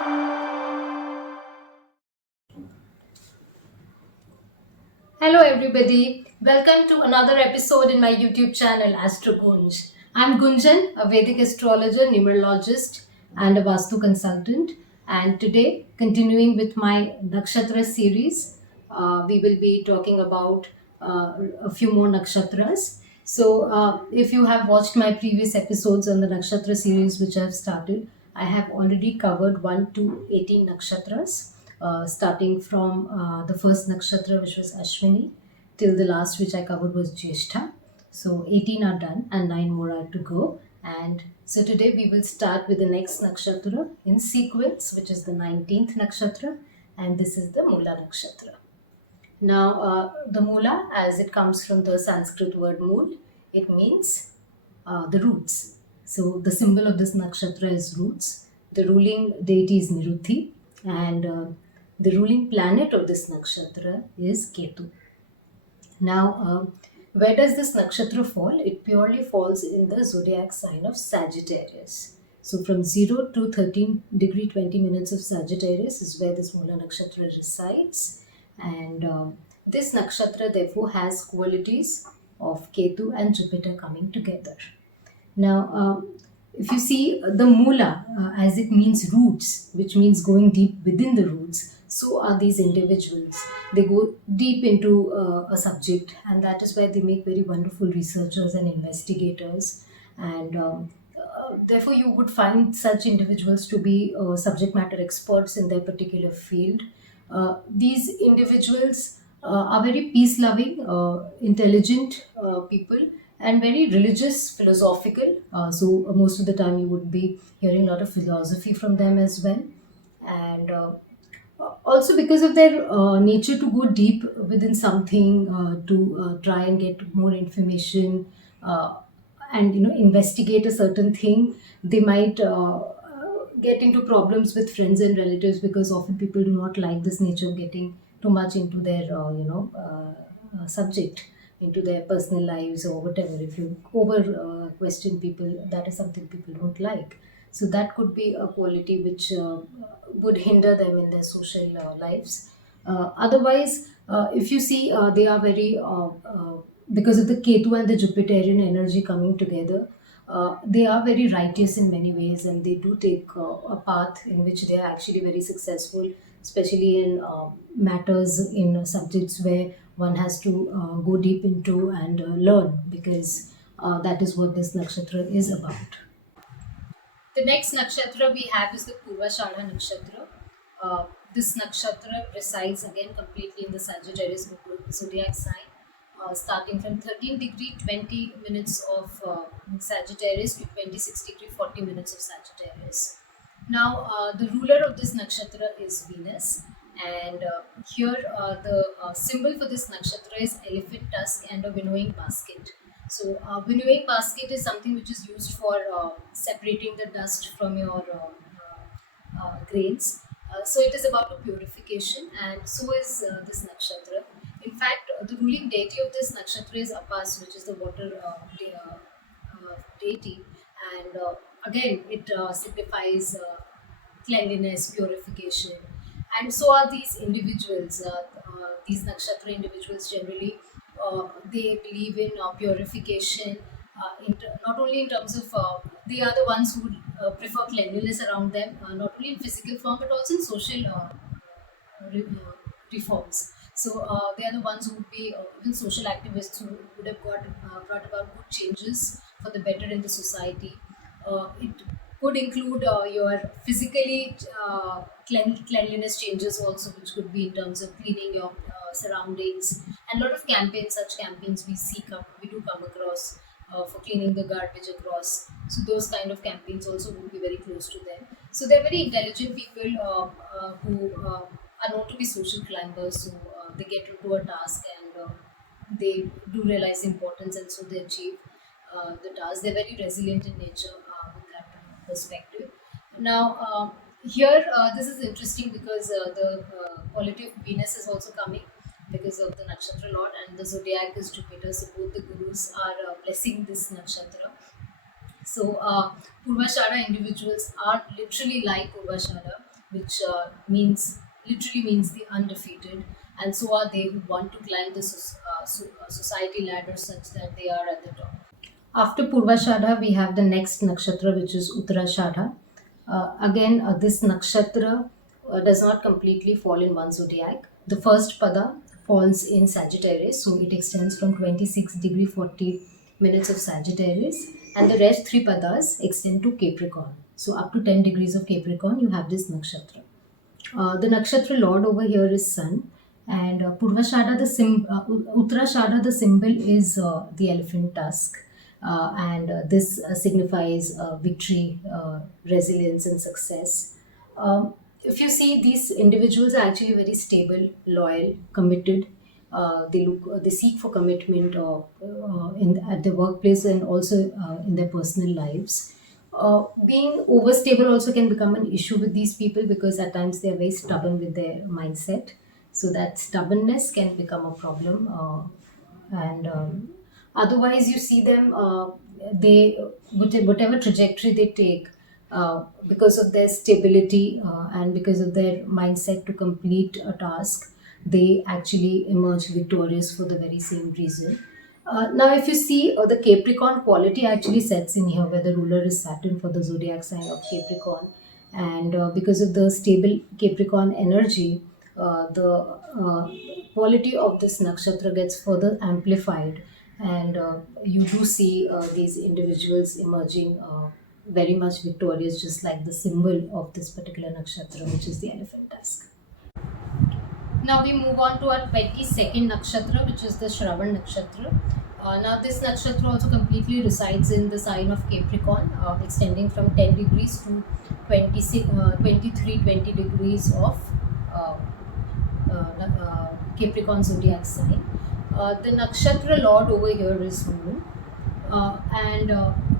Hello, everybody. Welcome to another episode in my YouTube channel, Astro Gunj. I'm Gunjan, a Vedic astrologer, numerologist, and a Vastu consultant. And today, continuing with my Nakshatra series, we will be talking about a few more nakshatras. So, if you have watched my previous episodes on the nakshatra series, which I have started, I have already covered 1 to 18 nakshatras, starting from the first nakshatra, which was Ashwini, till the last, which I covered, was Jyeshtha. So 18 are done and 9 more are to go. And so today we will start with the next nakshatra in sequence, which is the 19th nakshatra, and this is the Mula nakshatra. Now, the Mula, as it comes from the Sanskrit word Mool, it means the roots. So, the symbol of this nakshatra is roots. The ruling deity is Niruthi, and the ruling planet of this nakshatra is Ketu. Now, where does this nakshatra fall? It purely falls in the zodiac sign of Sagittarius. So, from 0 to 13 degree 20 minutes of Sagittarius is where this Mula nakshatra resides. And this nakshatra, therefore, has qualities of Ketu and Jupiter coming together. Now, if you see the Mula, as it means roots, which means going deep within the roots, so are these individuals. They go deep into a subject, and that is where they make very wonderful researchers and investigators. And therefore, you would find such individuals to be subject matter experts in their particular field. These individuals are very peace loving, intelligent people, and very religious, philosophical. So, most of the time, you would be hearing a lot of philosophy from them as well. And also because of their nature to go deep within something, to try and get more information, and investigate a certain thing, they might get into problems with friends and relatives, because often people do not like this nature of getting too much into their subject, into their personal lives or whatever. If you over question people, that is something people don't like. So that could be a quality which would hinder them in their social lives. Otherwise, if you see, they are very because of the Ketu and the Jupiterian energy coming together, they are very righteous in many ways, and they do take a path in which they are actually very successful, especially in matters, in subjects where one has to go deep into and learn, because that is what this nakshatra is about. The next nakshatra we have is the Purvashadha nakshatra. This nakshatra resides again completely in the Sagittarius zodiac sign, starting from 13 degree 20 minutes of Sagittarius to 26 degree 40 minutes of Sagittarius. Now, the ruler of this nakshatra is Venus, and here the symbol for this nakshatra is elephant tusk and a winnowing basket. So, winnowing basket is something which is used for separating the dust from your grains. So, it is about a purification, and so is this nakshatra. In fact, the ruling deity of this nakshatra is Apas, which is the water deity, and again, it signifies cleanliness, purification, and so are these individuals. These nakshatra individuals generally, they believe in purification. Not only in terms of they are the ones who would prefer cleanliness around them, not only in physical form but also in social reforms. So they are the ones who would be even social activists who would have brought about good changes for the better in the society. It could include your physically cleanliness changes also, which could be in terms of cleaning your surroundings, and a lot of campaigns. Such campaigns we do come across for cleaning the garbage across. So those kind of campaigns also would be very close to them. So they're very intelligent people who are known to be social climbers. So they get into a task, and they do realize the importance, and so they achieve the task. They're very resilient in nature with that perspective. Now, here this is interesting because the quality of Venus is also coming because of the nakshatra lord, and the zodiac is Jupiter. So both the gurus are blessing this nakshatra. So, Purvashada individuals are literally like Purvashada. which means literally means the undefeated, and so are they who want to climb the society ladder such that they are at the top. After Purvashadha, we have the next nakshatra, which is Uttarashadha. Again, this nakshatra does not completely fall in one zodiac. The first pada falls in Sagittarius, so it extends from 26 degree 40 minutes of Sagittarius, and the rest three padas extend to Capricorn. So up to 10 degrees of Capricorn, you have this nakshatra. The nakshatra lord over here is Sun, and Uttarashadha, the symbol is the elephant tusk, and this signifies victory, resilience, and success. If you see, these individuals are actually very stable, loyal, committed. They seek for commitment in at the workplace and also in their personal lives. Being overstable also can become an issue with these people because at times they are very stubborn with their mindset. So that stubbornness can become a problem. And Otherwise, you see them, they whatever trajectory they take, because of their stability and because of their mindset to complete a task, they actually emerge victorious for the very same reason. Now, if you see, the Capricorn quality actually sets in here, where the ruler is Saturn for the zodiac sign of Capricorn. And because of the stable Capricorn energy, the quality of this nakshatra gets further amplified. And you do see these individuals emerging very much victorious, just like the symbol of this particular nakshatra, which is the elephant tusk. Now we move on to our 22nd nakshatra, which is the Shravan nakshatra. Now this nakshatra also completely resides in the sign of Capricorn, extending from 10 degrees to 20 degrees of uh, Capricorn zodiac sign. The nakshatra lord over here is Moon, and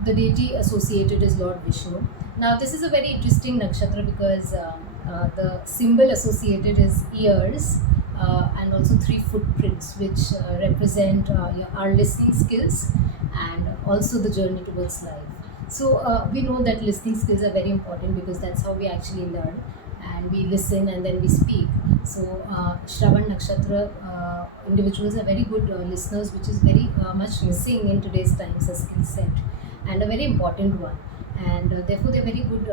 the deity associated is Lord Vishnu. Now, this is a very interesting nakshatra because the symbol associated is ears and also three footprints, which represent our listening skills and also the journey towards life. So, we know that listening skills are very important because that's how we actually learn, and we listen and then we speak. So, Shravan Nakshatra individuals are very good listeners, which is very much missing in today's times, a skill set, and a very important one. And therefore, they're very good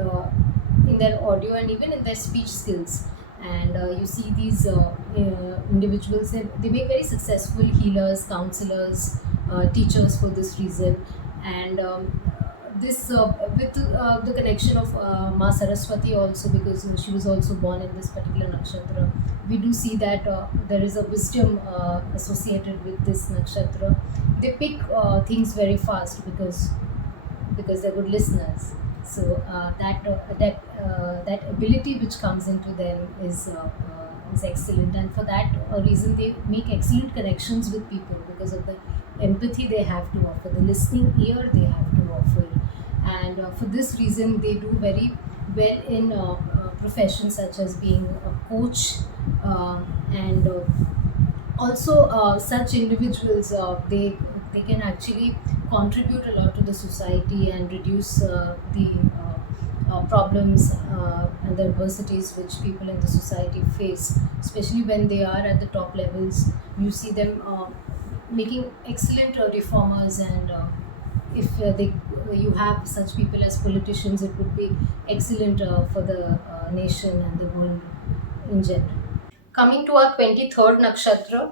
in their audio and even in their speech skills. And you see these individuals, they make very successful healers, counselors, teachers for this reason. And this with the connection of Ma Saraswati also, because she was also born in this particular nakshatra, we do see that there is a wisdom associated with this nakshatra. They pick things very fast because they're good listeners. So that ability which comes into them is excellent, and for that reason they make excellent connections with people because of the empathy they have to offer, the listening ear they have to offer, and for this reason they do very well in professions such as being a coach, and also such individuals, they can actually contribute a lot to the society and reduce the problems and the adversities which people in the society face, especially when they are at the top levels. You see them making excellent reformers, and if you have such people as politicians, it would be excellent for the nation and the world in general. Coming to our 23rd nakshatra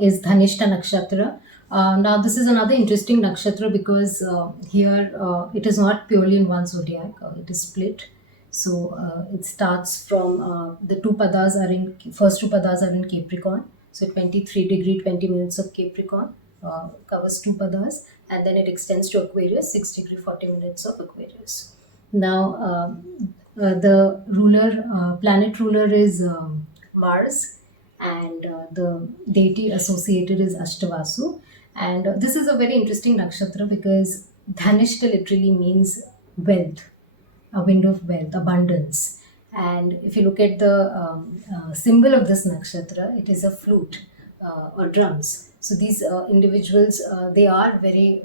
is Dhanishta nakshatra. Now, this is another interesting nakshatra because here it is not purely in one zodiac, it is split. So it starts from the two padas are in first two padas are in Capricorn. So 23 degree 20 minutes of Capricorn covers two padas, and then it extends to Aquarius, 6 degree 40 minutes of Aquarius. Now, the planet ruler is Mars, and the deity associated is Ashtavasu. And this is a very interesting nakshatra because Dhanishta literally means wealth, a window of wealth, abundance. And if you look at the symbol of this nakshatra, it is a flute or drums. So these individuals, they are very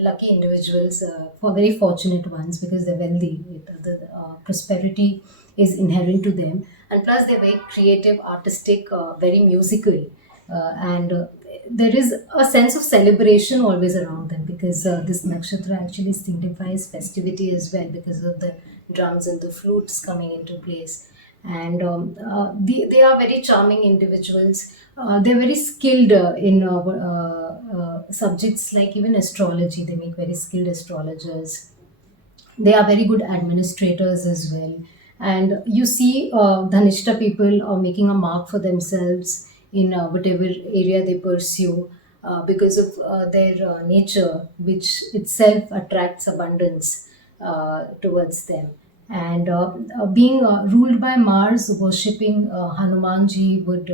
lucky individuals, for very fortunate ones, because they're wealthy. The prosperity is inherent to them, and plus they're very creative, artistic, very musical, and there is a sense of celebration always around them, because this nakshatra actually signifies festivity as well, because of the drums and the flutes coming into place. And they are very charming individuals. They're very skilled in subjects like even astrology. They make very skilled astrologers. They are very good administrators as well. And you see Dhanishta people making a mark for themselves in whatever area they pursue, because of their nature, which itself attracts abundance towards them. And being ruled by Mars, worshipping Hanumanji would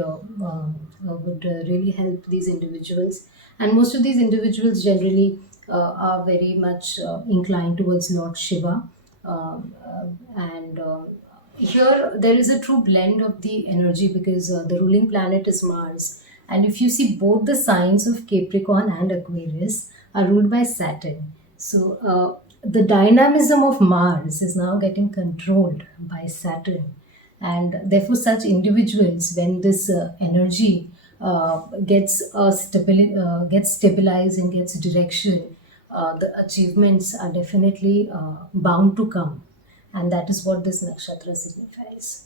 really help these individuals. And most of these individuals generally are very much inclined towards Lord Shiva. And Here there is a true blend of the energy, because the ruling planet is Mars. And if you see, both the signs of Capricorn and Aquarius are ruled by Saturn. So the dynamism of Mars is now getting controlled by Saturn. And therefore, such individuals, when this energy gets stabilized and gets direction, the achievements are definitely bound to come, and that is what this nakshatra signifies.